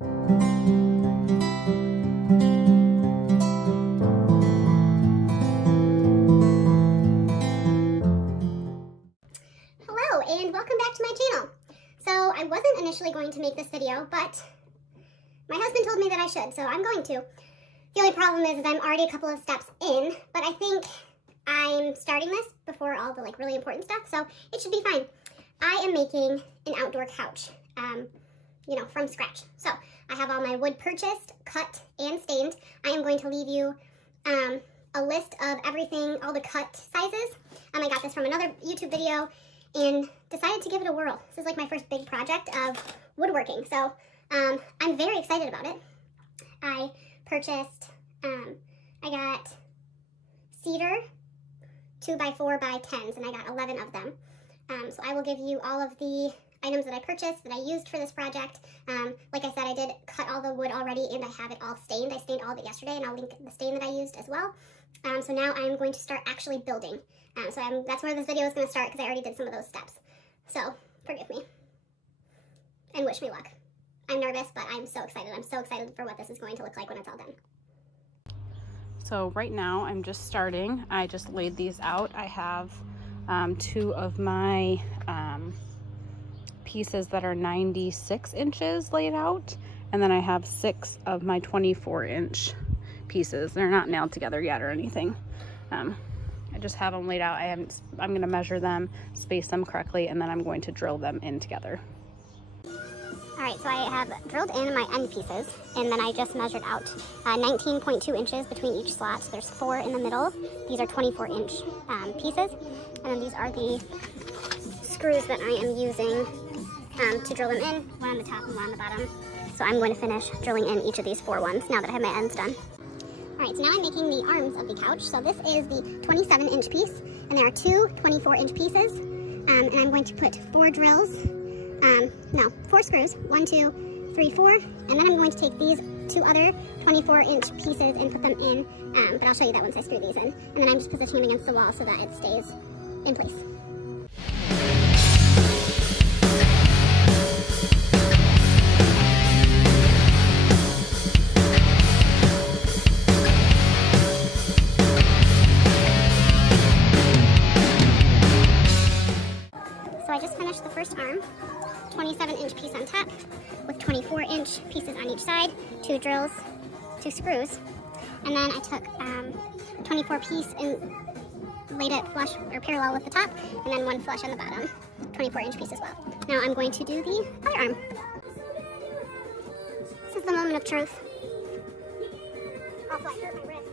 Hello and welcome back to my channel. So I wasn't initially going to make this video, but my husband told me that I should, so I'm going to. The only problem is I'm already a couple of steps in, but I think I'm starting this before all the really important stuff, so it should be fine. I am making an outdoor couch, from scratch. So I have all my wood purchased, cut, and stained. I am going to leave you a list of everything, all the cut sizes. I got this from another YouTube video and decided to give it a whirl. This is like my first big project of woodworking, so I'm very excited about it. I purchased, I got cedar 2x4x10s, and I got 11 of them. So I will give you all of the items that I purchased, that I used for this project. Like I said, I did cut all the wood already, and I have it all stained. I stained all of it yesterday, and I'll link the stain that I used as well. So now I'm going to start actually building. That's where this video is going to start, because I already did some of those steps. So forgive me, and wish me luck. I'm nervous, but I'm so excited. I'm so excited for what this is going to look like when it's all done. So right now I'm just starting. I just laid these out. I have 2 of my pieces that are 96 inches laid out, and then I have 6 of my 24-inch pieces. They're not nailed together yet or anything. I just have them laid out. I'm going to measure them, space them correctly, and then I'm going to drill them in together. Alright, so I have drilled in my end pieces, and then I just measured out 19.2 inches between each slot. So there's 4 in the middle. These are 24-inch pieces, and then these are the screws that I am using to drill them in, one on the top and one on the bottom. So I'm going to finish drilling in each of these 4 ones now that I have my ends done. Alright, so now I'm making the arms of the couch. So this is the 27-inch piece, and there are 2 24-inch pieces, and I'm going to put 4 drills. 4 screws, 1, 2, 3, 4, and then I'm going to take these 2 other 24-inch pieces and put them in, but I'll show you that once I screw these in. And then I'm just positioning them against the wall so that it stays in place. So I just finished the first arm. 27-inch piece on top with 24-inch pieces on each side, 2 drills, 2 screws, and then I took a 24 piece and laid it flush or parallel with the top, and then 1 flush on the bottom, 24-inch piece as well. Now I'm going to do the other arm. This is the moment of truth. Also, I hurt my wrist.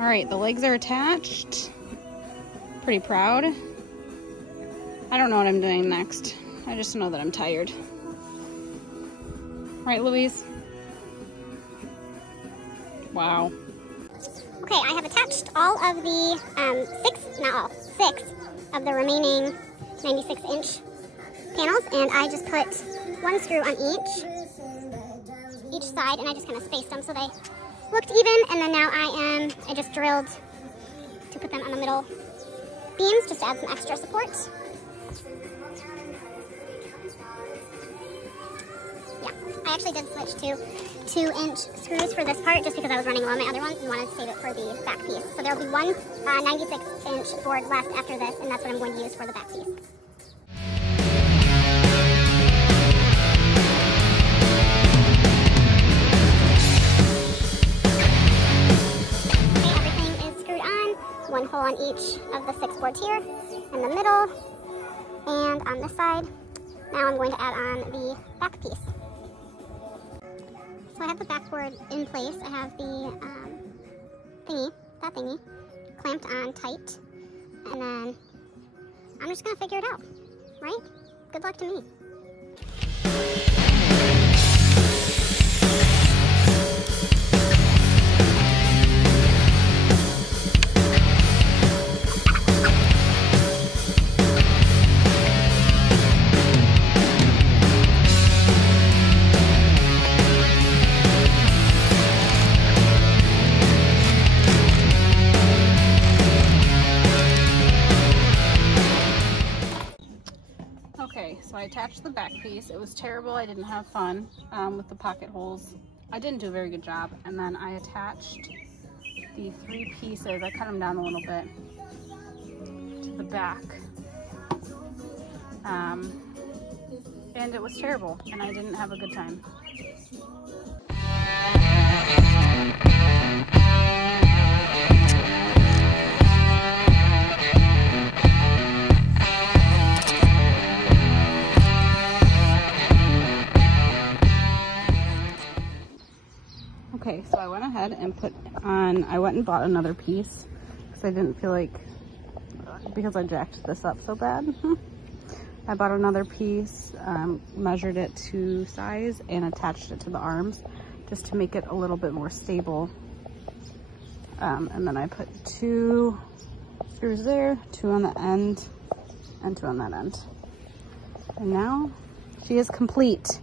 All right, the legs are attached. Pretty proud. I don't know what I'm doing next. I just know that I'm tired. Right, Louise? Wow. Okay, I have attached all of the 6 of the remaining 96-inch panels, and I just put 1 screw on each side, and I just kind of spaced them so they looked even. And then now I just drilled to put them on the middle beams just to add some extra support. Yeah, I actually did switch to 2-inch screws for this part just because I was running low on my other ones and wanted to save it for the back piece. So there will be 1 96-inch board left after this, and that's what I'm going to use for the back piece. Okay, everything is screwed on. 1 hole on each of the 6 boards here, in the middle, and on this side. Now I'm going to add on the back piece. So I have the backboard in place. I have the thingy, clamped on tight. And then I'm just gonna figure it out, right? Good luck to me. attached the back piece. It was terrible. I didn't have fun with the pocket holes. I didn't do a very good job. And then I attached the 3 pieces. I cut them down a little bit to the back. And it was terrible, and I didn't have a good time. Okay, so I went ahead and I went and bought another piece because I didn't feel like, because I jacked this up so bad. I bought another piece, measured it to size, and attached it to the arms just to make it a little bit more stable. And then I put 2 screws there, 2 on the end, and 2 on that end. And now she is complete.